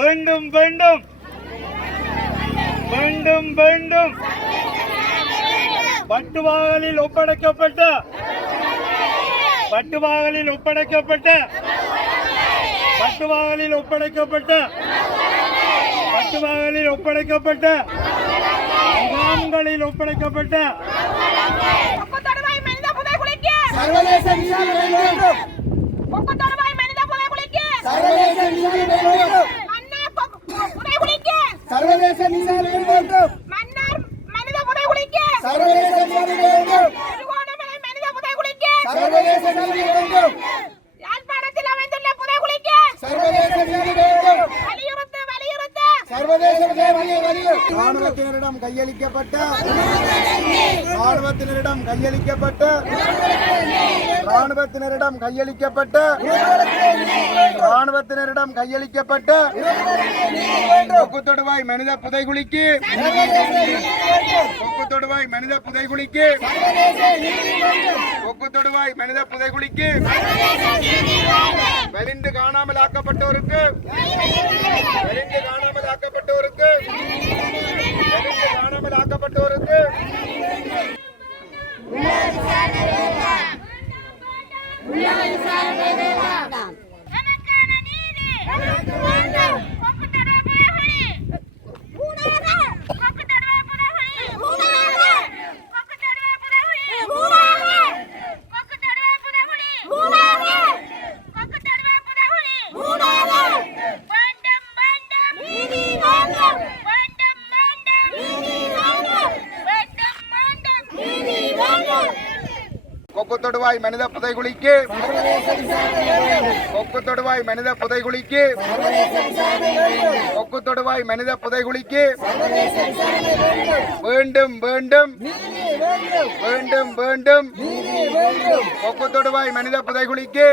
வேண்டும் வேண்டும். வேண்டும் வேண்டும். பட்டுவாகலில் ஒப்படைக்கப்பட்ட பட்டுவாகலில் ஒப்படைக்கப்பட்ட பட்டுவாகலில் ஒப்படைக்கப்பட்ட பட்டுவாகலில் ஒப்படைக்கப்பட்ட முகாம்களில் ஒப்படைக்கப்பட்ட. சர்வதேச சர்வதேச விசாரணை வேண்டும் மன்னார் கொ- புதைகுழிக்கு சர்வதேச விசாரணை வேண்டும். மன்னார் மனித புதைகுழிக்கு சர்வதேச விசாரணை வேண்டும். திருகோணமலை மனித புதைகுழிக்கு சர்வதேச விசாரணை வேண்டும். யாழ்ப்பாணத்தில் அமைந்துள்ள புதைகுழிக்கு சர்வதேச விசாரணை வேண்டும். வலியுறுத்து வலியுறுத்து. சர்வதேச ராணுவத்தினரிடம் கையளிக்கப்பட்ட ராணுவத்தினரிடம் கையளிக்கப்பட்ட ராணுவத்தினரிடம் கையளிக்கப்பட்ட ராணுவத்தினரிடம் கையளிக்கப்பட்ட தொடுவாய் மனித புதைகுலிக்கு கொக்கு தொடுவாய் மனித புதைகுலிக்கு கொக்கு தொடுவாய் மனித புதைகுலிக்கு வெளிந்து காணாமல் ஆக்கப்பட்டோருக்கு வெளிந்து காணாமல் ஆக்கப்பட்டோருக்கு வெளிந்து காணாமல் ஆக்கப்பட்டோருக்கு நமக்கான நீதி நமக்கு வேண்டும் கொக்கத்தொடர் புதைகுழி மூடாக கொக்கத்தொடர் புதைகுழி மூடாக கொக்கத்தொடர் புதைகுழி மூடாக கொக்கத்தொடர் புதைகுழி மூடாக கொக்கத்தொடர் புதைகுழி மூடாக வேண்டும் வேண்டும் நீதி வேண்டும் வேண்டும் வேண்டும் நீதி வேண்டும் வேண்டும் வேண்டும் நீதி வேண்டும் கொக்கு தொடுவாய் மனித புதைகுழிக்கு கொக்கு தொடுவாய் மனித புதைகுழிக்கு கொக்கு தொடுவாய் மனித புதைகுழிக்கு வேண்டும் வேண்டும் வேண்டும் வேண்டும் கொக்கு தொடுவாய் மனித புதைகுழிக்கு